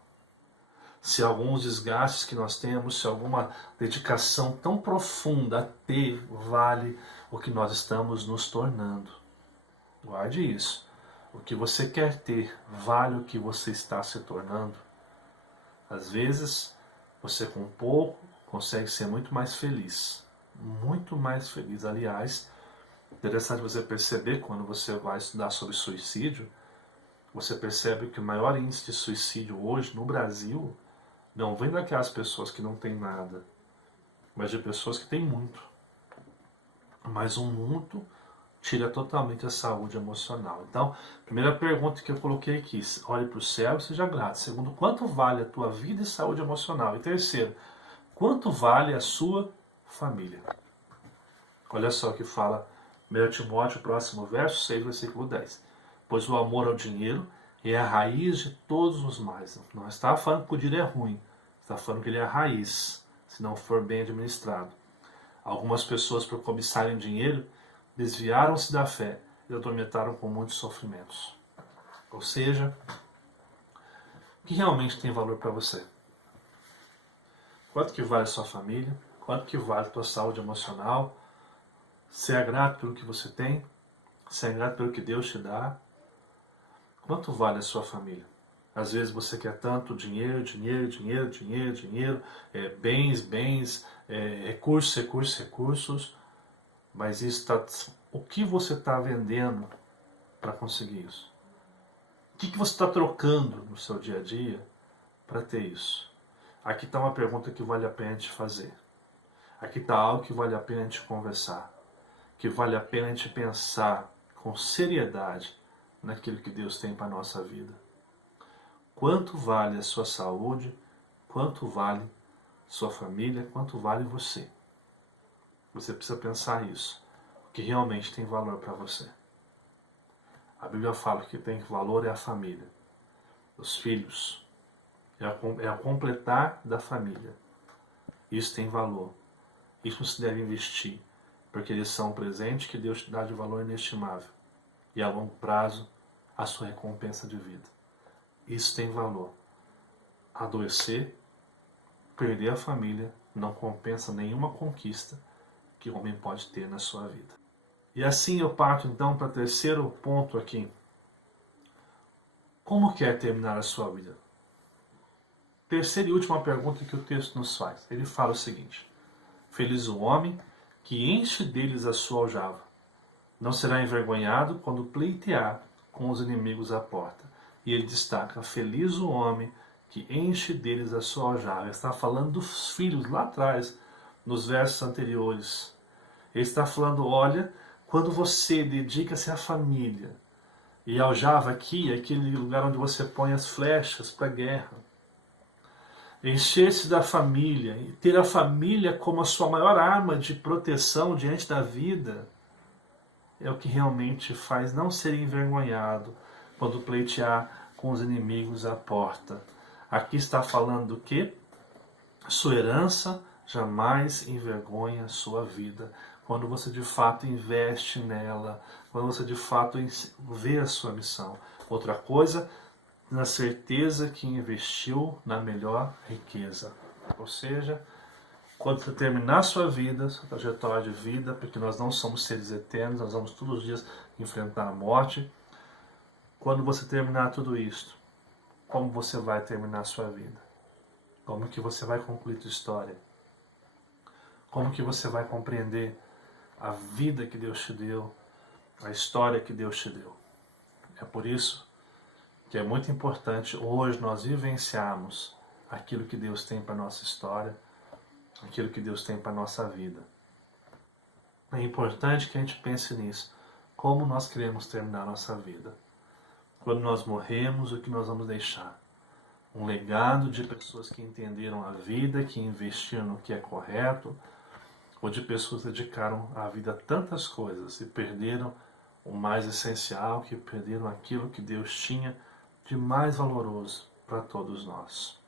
Se alguns desgastes que nós temos, se alguma dedicação tão profunda a ter vale o que nós estamos nos tornando. Guarde isso. O que você quer ter vale o que você está se tornando. Às vezes, você com pouco consegue ser muito mais feliz. Muito mais feliz. Aliás, interessante você perceber quando você vai estudar sobre suicídio, você percebe que o maior índice de suicídio hoje no Brasil não vem daquelas pessoas que não têm nada, mas de pessoas que têm muito. Mas o muito tira totalmente a saúde emocional. Então, primeira pergunta que eu coloquei aqui: olhe para o céu e seja grato. Segundo, quanto vale a tua vida e saúde emocional? E terceiro, quanto vale a sua família? Olha só o que fala 1 Timóteo, próximo verso 6, versículo 10. Pois o amor ao dinheiro é a raiz de todos os males. Não está falando que o dinheiro é ruim, está falando que ele é a raiz, se não for bem administrado. Algumas pessoas, por cobiçarem dinheiro, desviaram-se da fé e atormentaram com muitos sofrimentos. Ou seja, o que realmente tem valor para você? Quanto que vale a sua família? Quanto que vale a tua saúde emocional? Você é grato pelo que você tem? Você é grato pelo que Deus te dá? Quanto vale a sua família? Às vezes você quer tanto dinheiro, bens, recursos, mas o que você está vendendo para conseguir isso? O que você está trocando no seu dia a dia para ter isso? Aqui está uma pergunta que vale a pena te fazer. Aqui está algo que vale a pena te conversar, que vale a pena te pensar com seriedade naquilo que Deus tem para a nossa vida. Quanto vale a sua saúde? Quanto vale sua família? Quanto vale você? Você precisa pensar isso. O que realmente tem valor para você. A Bíblia fala que o que tem valor é a família, os filhos, é a completar da família. Isso tem valor. Isso você deve investir, porque eles são um presente que Deus te dá de valor inestimável. E a longo prazo, a sua recompensa de vida. Isso tem valor. Adoecer, perder a família, não compensa nenhuma conquista que o homem pode ter na sua vida. E assim eu parto então para o terceiro ponto aqui. Como quer terminar a sua vida? Terceira e última pergunta que o texto nos faz. Ele fala o seguinte: feliz o homem que enche deles a sua aljava. Não será envergonhado quando pleitear com os inimigos à porta. E ele destaca: feliz o homem que enche deles a sua aljava. Ele está falando dos filhos lá atrás, nos versos anteriores. Ele está falando: olha, quando você dedica-se à família, e a aljava aqui é aquele lugar onde você põe as flechas para a guerra. Encher-se da família, e ter a família como a sua maior arma de proteção diante da vida, é o que realmente faz não ser envergonhado quando pleitear com os inimigos à porta. Aqui está falando do quê? Sua herança jamais envergonha a sua vida. Quando você de fato investe nela, quando você de fato vê a sua missão. Outra coisa, na certeza que investiu na melhor riqueza. Ou seja, quando você terminar a sua vida, sua trajetória de vida, porque nós não somos seres eternos, nós vamos todos os dias enfrentar a morte. Quando você terminar tudo isto, como você vai terminar a sua vida? Como que você vai concluir a sua história? Como que você vai compreender a vida que Deus te deu, a história que Deus te deu? É por isso que é muito importante hoje nós vivenciarmos aquilo que Deus tem para a nossa história, aquilo que Deus tem para a nossa vida. É importante que a gente pense nisso. Como nós queremos terminar a nossa vida? Quando nós morremos, o que nós vamos deixar? Um legado de pessoas que entenderam a vida, que investiram no que é correto, ou de pessoas que dedicaram a vida a tantas coisas e perderam o mais essencial, que perderam aquilo que Deus tinha de mais valoroso para todos nós.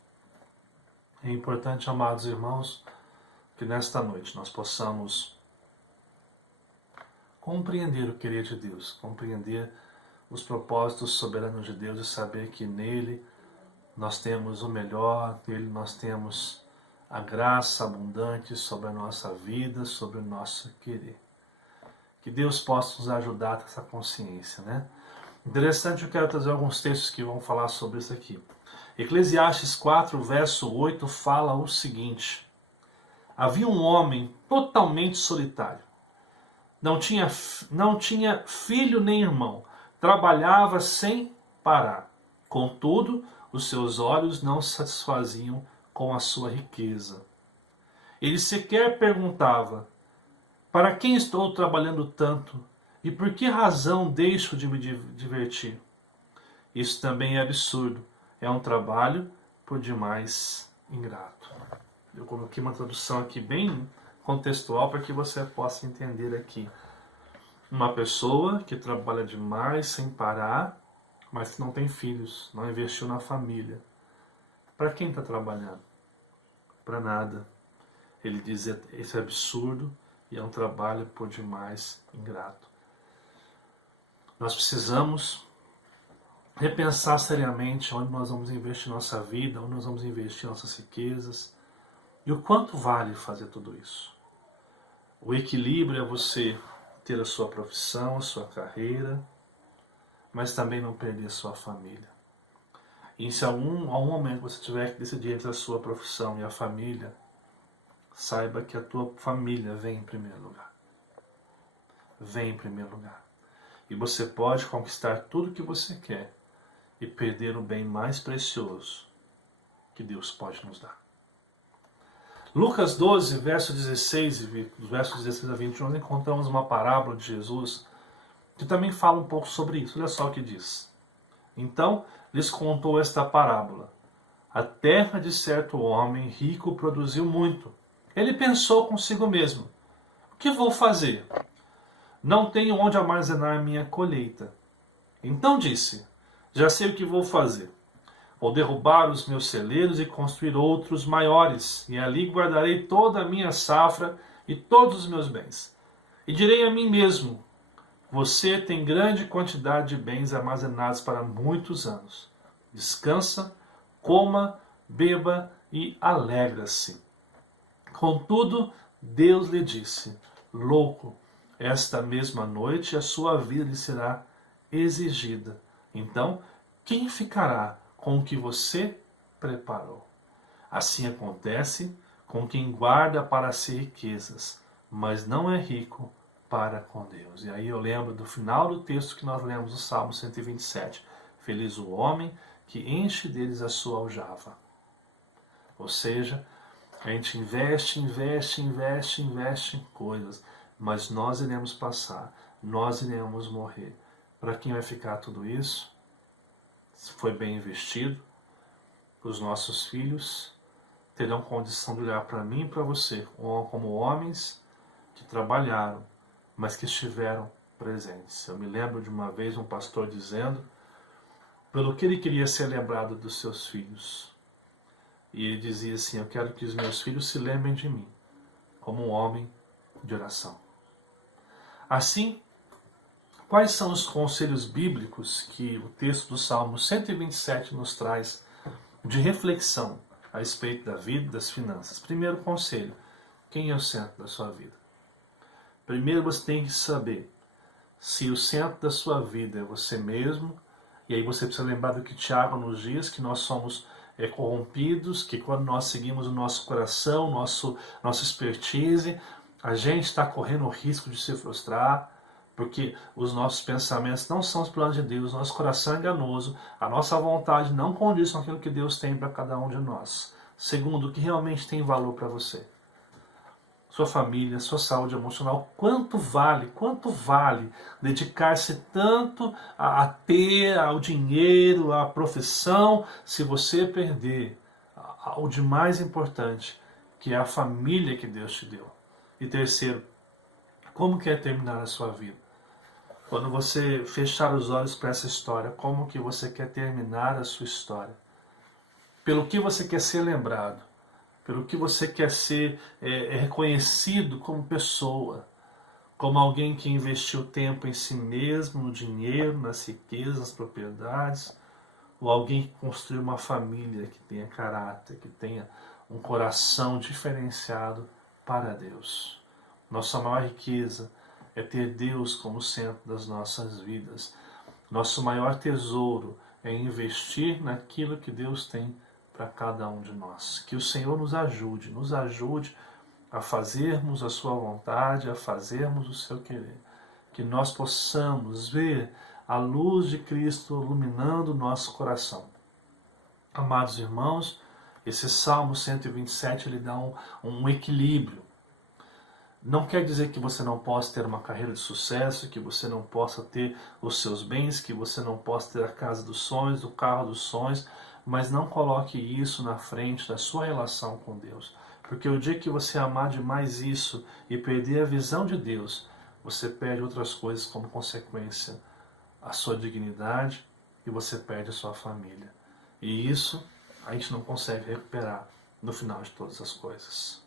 É importante, amados irmãos, que nesta noite nós possamos compreender o querer de Deus, compreender os propósitos soberanos de Deus e saber que nele nós temos o melhor, nele nós temos a graça abundante sobre a nossa vida, sobre o nosso querer. Que Deus possa nos ajudar a ter essa consciência, né? Interessante, eu quero trazer alguns textos que vão falar sobre isso aqui. Eclesiastes 4, verso 8, fala o seguinte: havia um homem totalmente solitário. Não tinha filho nem irmão. Trabalhava sem parar. Contudo, os seus olhos não se satisfaziam com a sua riqueza. Ele sequer perguntava: para quem estou trabalhando tanto? E por que razão deixo de me divertir? Isso também é absurdo. É um trabalho por demais ingrato. Eu coloquei uma tradução aqui bem contextual para que você possa entender aqui. Uma pessoa que trabalha demais sem parar, mas que não tem filhos, não investiu na família. Para quem está trabalhando? Para nada. Ele diz: isso é absurdo e é um trabalho por demais ingrato. Nós precisamos repensar seriamente onde nós vamos investir nossa vida, onde nós vamos investir nossas riquezas e o quanto vale fazer tudo isso. O equilíbrio é você ter a sua profissão, a sua carreira, mas também não perder a sua família. E se algum momento você tiver que decidir entre a sua profissão e a família, saiba que a tua família vem em primeiro lugar. Vem em primeiro lugar. E você pode conquistar tudo o que você quer e perder o bem mais precioso que Deus pode nos dar. Lucas 12, verso 16, versos 16 a 21, nós encontramos uma parábola de Jesus que também fala um pouco sobre isso. Olha só o que diz. Então, lhes contou esta parábola. A terra de certo homem rico produziu muito. Ele pensou consigo mesmo: o que vou fazer? Não tenho onde armazenar minha colheita. Então disse: já sei o que vou fazer. Vou derrubar os meus celeiros e construir outros maiores, e ali guardarei toda a minha safra e todos os meus bens. E direi a mim mesmo: você tem grande quantidade de bens armazenados para muitos anos. Descansa, coma, beba e alegra-se. Contudo, Deus lhe disse: louco, esta mesma noite a sua vida lhe será exigida. Então, quem ficará com o que você preparou? Assim acontece com quem guarda para si riquezas, mas não é rico para com Deus. E aí eu lembro do final do texto que nós lemos no Salmo 127. Feliz o homem que enche deles a sua aljava. Ou seja, a gente investe em coisas, mas nós iremos passar, nós iremos morrer. Para quem vai ficar tudo isso? Se foi bem investido, os nossos filhos terão condição de olhar para mim e para você como homens que trabalharam, mas que estiveram presentes. Eu me lembro de uma vez um pastor dizendo pelo que ele queria ser lembrado dos seus filhos. E ele dizia assim: eu quero que os meus filhos se lembrem de mim como um homem de oração. Assim, quais são os conselhos bíblicos que o texto do Salmo 127 nos traz de reflexão a respeito da vida e das finanças? Primeiro conselho: Quem é o centro da sua vida? Primeiro você tem que saber se o centro da sua vida é você mesmo, e aí você precisa lembrar do que Tiago nos diz, que nós somos corrompidos, que quando nós seguimos o nosso coração, nossa expertise, a gente está correndo o risco de se frustrar, porque os nossos pensamentos não são os planos de Deus, nosso coração é enganoso, a nossa vontade não condiz com aquilo que Deus tem para cada um de nós. Segundo, o que realmente tem valor para você? Sua família, sua saúde emocional, quanto vale dedicar-se tanto a ter, ao dinheiro, à profissão, se você perder o de mais importante, que é a família que Deus te deu. E terceiro, como quer terminar a sua vida? Quando você fechar os olhos para essa história, como que você quer terminar a sua história? Pelo que você quer ser lembrado? Pelo que você quer ser reconhecido como pessoa, como alguém que investiu tempo em si mesmo, no dinheiro, nas riquezas, nas propriedades, ou alguém que construiu uma família que tenha caráter, que tenha um coração diferenciado para Deus. Nossa maior riqueza é ter Deus como centro das nossas vidas. Nosso maior tesouro é investir naquilo que Deus tem para cada um de nós. Que o Senhor nos ajude a fazermos a sua vontade, a fazermos o seu querer. Que nós possamos ver a luz de Cristo iluminando o nosso coração. Amados irmãos, esse Salmo 127 ele dá um equilíbrio. Não quer dizer que você não possa ter uma carreira de sucesso, que você não possa ter os seus bens, que você não possa ter a casa dos sonhos, o carro dos sonhos, mas não coloque isso na frente da sua relação com Deus. Porque o dia que você amar demais isso e perder a visão de Deus, você perde outras coisas como consequência, a sua dignidade, e você perde a sua família. E isso a gente não consegue recuperar no final de todas as coisas.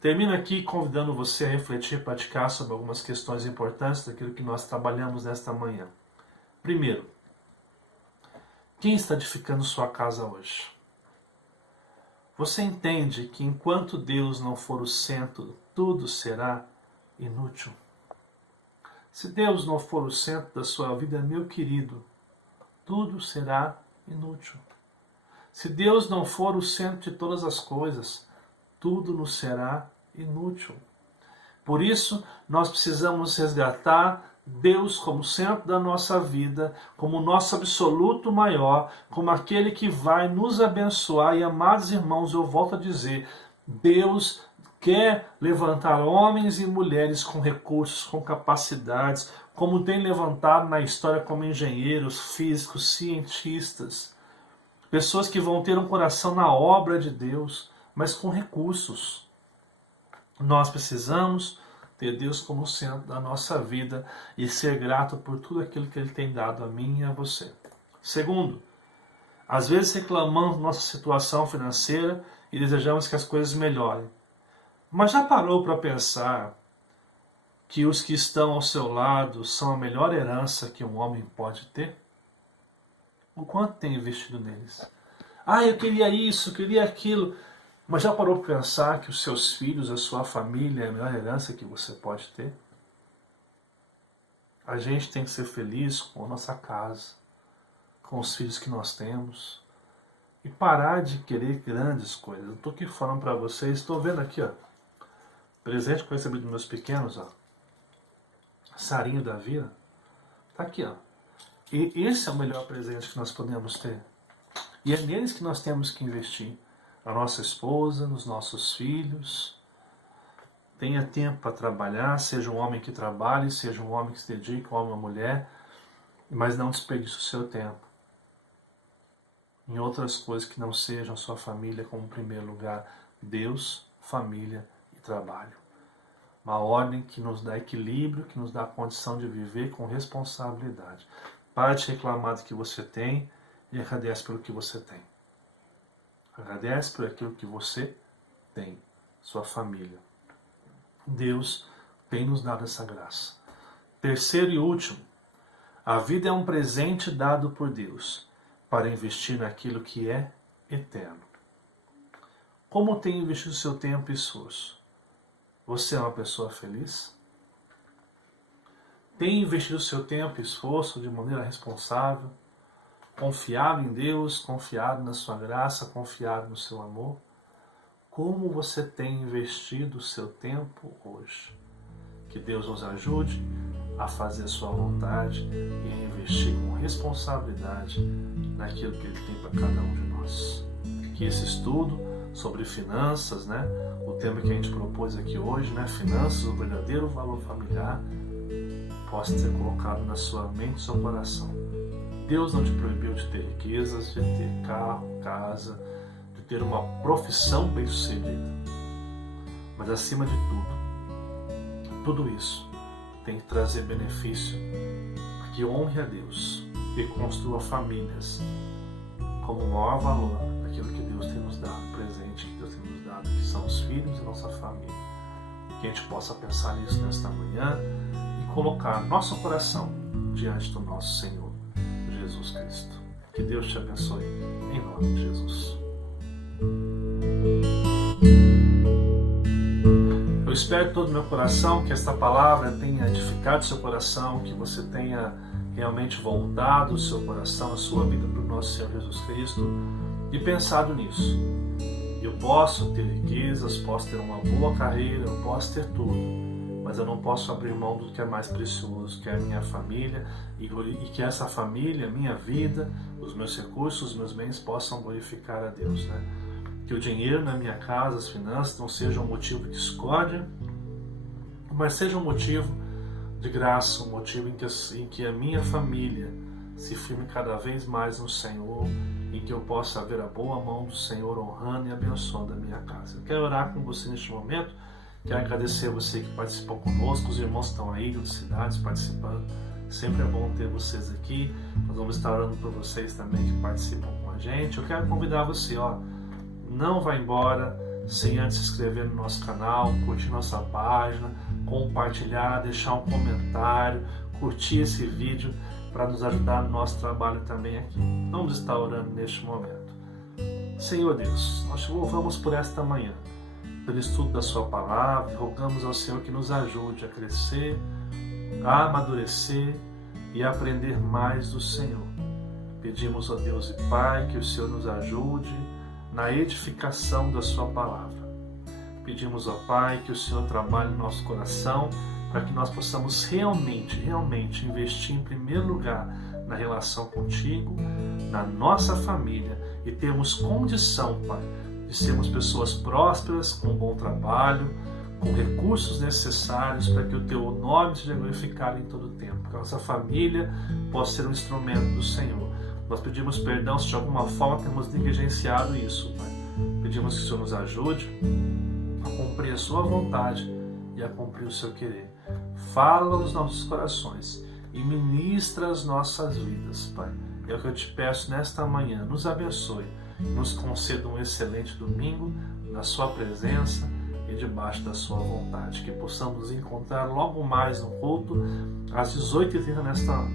Termino aqui convidando você a refletir e praticar sobre algumas questões importantes daquilo que nós trabalhamos nesta manhã. Primeiro, quem está edificando sua casa hoje? Você entende que enquanto Deus não for o centro, tudo será inútil? Se Deus não for o centro da sua vida, meu querido, tudo será inútil. Se Deus não for o centro de todas as coisas, tudo nos será inútil. Por isso, nós precisamos resgatar Deus como centro da nossa vida, como nosso absoluto maior, como aquele que vai nos abençoar. E, amados irmãos, eu volto a dizer, Deus quer levantar homens e mulheres com recursos, com capacidades, como tem levantado na história como engenheiros, físicos, cientistas, pessoas que vão ter um coração na obra de Deus, mas com recursos. Nós precisamos ter Deus como centro da nossa vida e ser grato por tudo aquilo que Ele tem dado a mim e a você. Segundo, às vezes reclamamos da nossa situação financeira e desejamos que as coisas melhorem. Mas já parou para pensar que os que estão ao seu lado são a melhor herança que um homem pode ter? O quanto tem investido neles? Eu queria isso, eu queria aquilo. Mas já parou para pensar que os seus filhos, a sua família é a melhor herança que você pode ter? A gente tem que ser feliz com a nossa casa, com os filhos que nós temos, e parar de querer grandes coisas. Eu estou aqui falando para vocês, estou vendo aqui, presente que eu recebi dos meus pequenos, Sarinho da Vira, está aqui, E esse é o melhor presente que nós podemos ter. E é neles que nós temos que investir. A nossa esposa, nos nossos filhos. Tenha tempo para trabalhar, seja um homem que trabalhe, seja um homem que se dedique, um homem ou mulher, mas não desperdice o seu tempo em outras coisas que não sejam a sua família como primeiro lugar. Deus, família e trabalho. Uma ordem que nos dá equilíbrio, que nos dá a condição de viver com responsabilidade. Pare de reclamar do que você tem e agradece pelo que você tem. Agradece por aquilo que você tem, sua família. Deus tem nos dado essa graça. Terceiro e último, a vida é um presente dado por Deus para investir naquilo que é eterno. Como tem investido seu tempo e esforço? Você é uma pessoa feliz? Tem investido seu tempo e esforço de maneira responsável, confiado em Deus, confiado na sua graça, confiado no seu amor? Como você tem investido o seu tempo hoje? Que Deus nos ajude a fazer a sua vontade e a investir com responsabilidade naquilo que Ele tem para cada um de nós. Que esse estudo sobre finanças, o tema que a gente propôs aqui hoje, finanças, o verdadeiro valor familiar, possa ser colocado na sua mente e no seu coração. Deus não te proibiu de ter riquezas, de ter carro, casa, de ter uma profissão bem-sucedida. Mas acima de tudo isso tem que trazer benefício para que honre a Deus e construa famílias como o maior valor daquilo que Deus tem nos dado, presente que Deus tem nos dado, que são os filhos e nossa família. Que a gente possa pensar nisso nesta manhã e colocar nosso coração diante do nosso Senhor Jesus Cristo. Que Deus te abençoe, em nome de Jesus. Eu espero de todo o meu coração que esta palavra tenha edificado seu coração, que você tenha realmente voltado o seu coração, a sua vida para o nosso Senhor Jesus Cristo e pensado nisso. Eu posso ter riquezas, posso ter uma boa carreira, eu posso ter tudo, mas eu não posso abrir mão do que é mais precioso, que é a minha família, e que essa família, minha vida, os meus recursos, os meus bens possam glorificar a Deus. Que o dinheiro na minha casa, as finanças, não seja um motivo de discórdia, mas seja um motivo de graça, um motivo em que a minha família se firme cada vez mais no Senhor, em que eu possa ver a boa mão do Senhor honrando e abençoando a minha casa. Eu quero orar com você neste momento, quero agradecer a você que participou conosco, os irmãos que estão aí de outras cidades participando, sempre é bom ter vocês aqui, nós vamos estar orando por vocês também que participam com a gente. Eu quero convidar você, não vá embora sem antes se inscrever no nosso canal, curtir nossa página, compartilhar, deixar um comentário, curtir esse vídeo para nos ajudar no nosso trabalho também aqui. Vamos estar orando neste momento. Senhor Deus, nós te louvamos por esta manhã, pelo estudo da sua palavra, e rogamos ao Senhor que nos ajude a crescer, a amadurecer e a aprender mais do Senhor. Pedimos, ó Deus e Pai, que o Senhor nos ajude na edificação da sua palavra. Pedimos, ó Pai, que o Senhor trabalhe no nosso coração para que nós possamos realmente investir em primeiro lugar na relação contigo, na nossa família e termos condição, Pai, de sermos pessoas prósperas, com um bom trabalho, com recursos necessários para que o Teu nome seja glorificado em todo o tempo, que a nossa família possa ser um instrumento do Senhor. Nós pedimos perdão se de alguma forma temos negligenciado isso, Pai. Pedimos que o Senhor nos ajude a cumprir a sua vontade e a cumprir o seu querer. Fala nos nossos corações e ministra as nossas vidas, Pai. É o que eu te peço nesta manhã. Nos abençoe, nos conceda um excelente domingo na sua presença e debaixo da sua vontade. Que possamos nos encontrar logo mais no culto às 18h30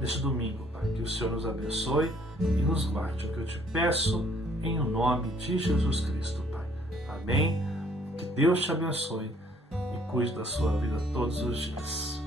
neste domingo, Pai. Que o Senhor nos abençoe e nos guarde. É o que eu te peço em nome de Jesus Cristo, Pai. Amém. Que Deus te abençoe e cuide da sua vida todos os dias.